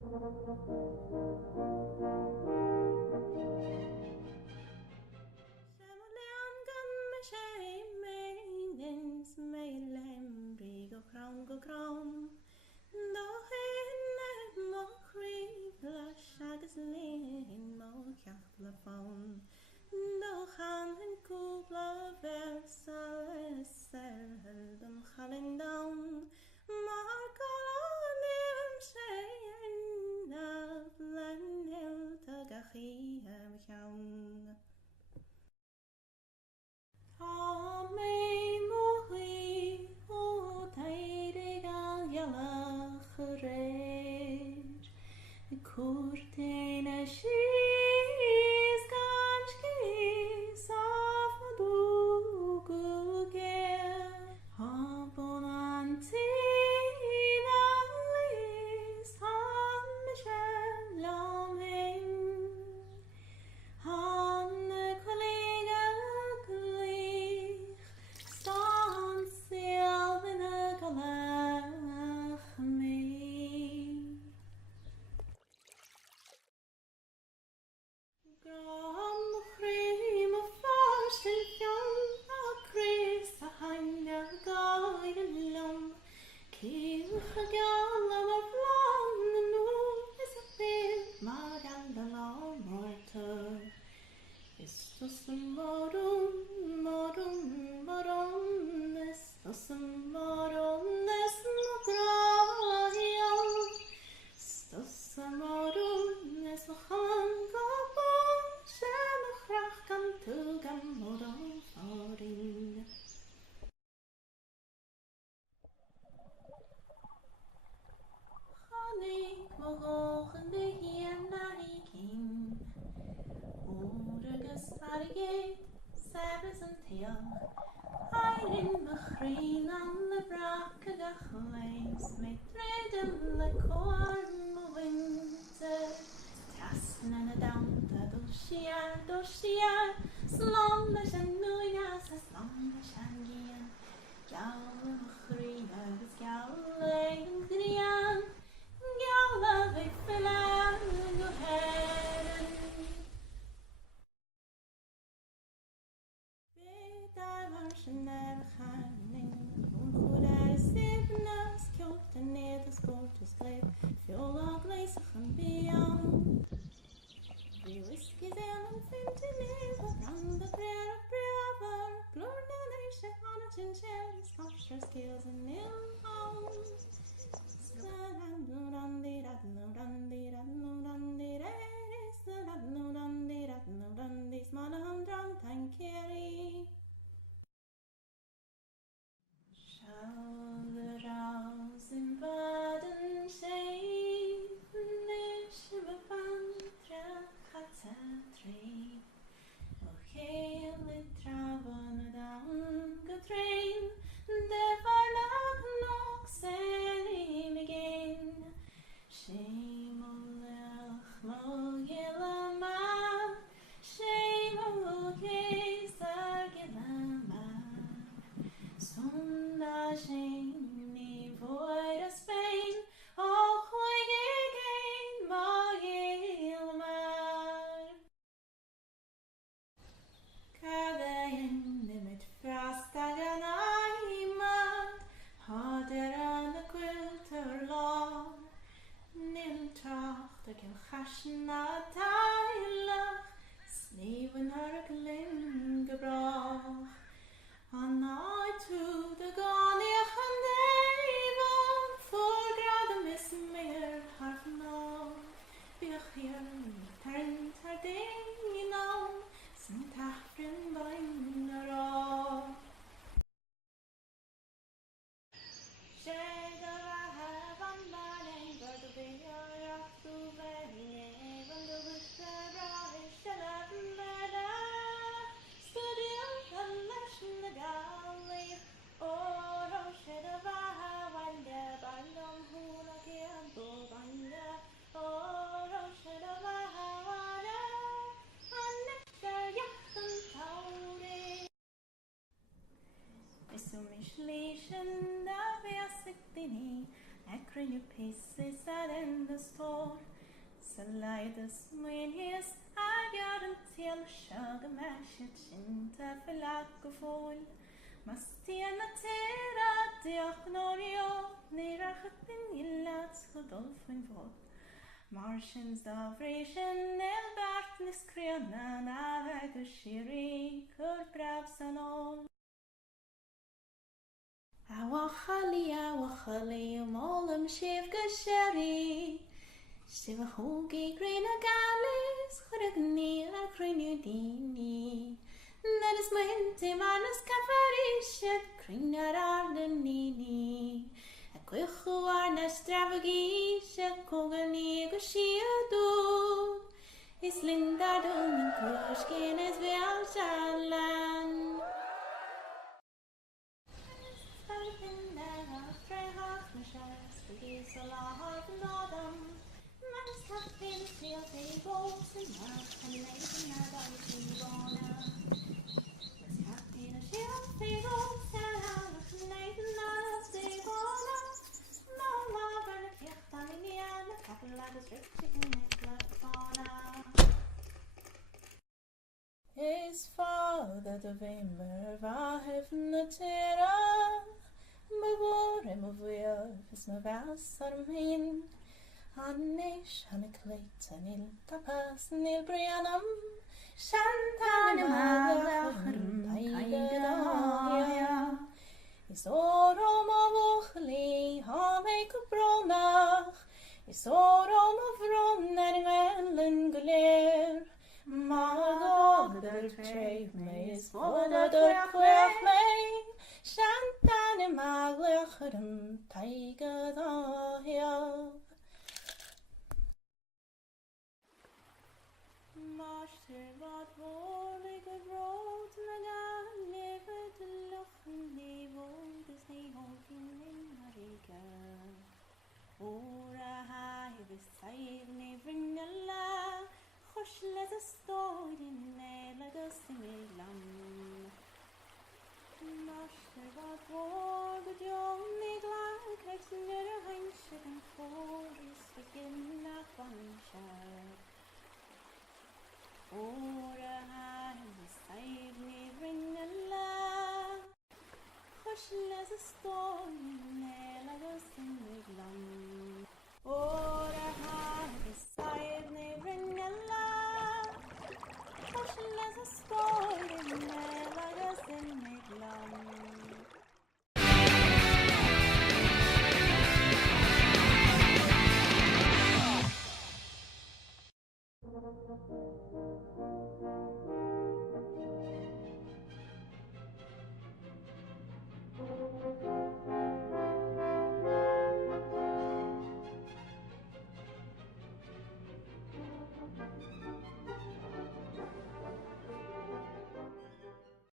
Lean gan me sé meinins meilem go crom do hen mo cri agus lin mo ceach le fón do chan en cúpla ver dom chalin down mar colonium sé na blenil tug a chi am chewn. Tá mé moí ó taidir gan gealach a réir cuairteanna síos gan scís áf na dúgu géir Tá bon an tína lís tá me sé lomhain Hanna collega glich stan silvina galach me Gram chrim a fastin fion a Chris a hanga gael lum Cilch a gala mar flan na nw is a bil mar gala la mortar Estos morum, estos morones no grahiam, estos morones no hangabon, shem chrach gan tugam morum farin. Chanig mogochen de hien naar king. Oergus arigate, sabres and tail. Eirin bechreen an the brack a gachleis, made thread le corn winter. Tassen and a down the doshia, slumbish and nuigas, as long as shangian. Gal bechreen agus gal and grian, gal love a filan, go head. Daar ganing ongoed zevenus kjort en nedersport is kleef veel gleesig en bian Die whisky zijn en vindt in leven van de braver Glordanation on a chinchil Scotcher skills and nil house Small drum tank carry Schouderhaus in Baden scheven nicht bevantra Katzentree Och hele traven down getrain Der verlag nog sen again Shame on lech mo gilla ma Shame on keisar gilla ma Sondaging void of Spain, oh, again, Magilmar. Kadain limit fast aganaimat, harder an the quilter law. Nil tracht a kilchashna tailach, sneven her glim gebrach. On I to the Ganiach and Avon, for grad miss mayor half no. Be here, turn her day, you know, some taffrin binder off. Shade of I have on my name, but the big rock to very even the wish that I shall have murder. The galley, or oh, shed of a wanda, bandom hula kian, banda, or oh, shed of a wanda, and nectar yachten tauri. Isum ishlishan, da viasiktini, Akron your pieces out in the store. Salidas min his agar till sugar mashed into filakofol. Mastiana tera diagnorio, nirachin illats godolfin vod. Martians of ration, Elbartnis creana, Navagushiri, Kurbrabs and all. Awachali, Molam Shiv Gasheri. Shivahogi, Grena Galis, Huragni, Akrinudini. That is my intimanus Kavarishet, Krina Ardenini. Kwichuar stravagi kogani gushiadu is lindadun and kushkin is veljalan. His father the Weimar var hefnetera, bevorim of is my vassarmin. Hannish, Hannikleit, Nil tapas, Nil brianum, Shantanim, Taigada. Is orom of ochli, Hamek bronach, is orom of ron and gler. Magog der tref me is voda der kwef me, Shantanim aglecharum, Taigada. Master wat woordelijke brood, nagaan leven te lachen, die woont is niet honking in Marika. Ora hai beside ne vringala, gosh let us stood in nelagas milam. Master wat woord, jong niet lang, kijk ze naar de handje en voor is begin na van Ora hai beside me ring a la, hush les a storm, nelagas in the glum. Ora hai beside me ring a la, hush les a storm, nelagas in the glum.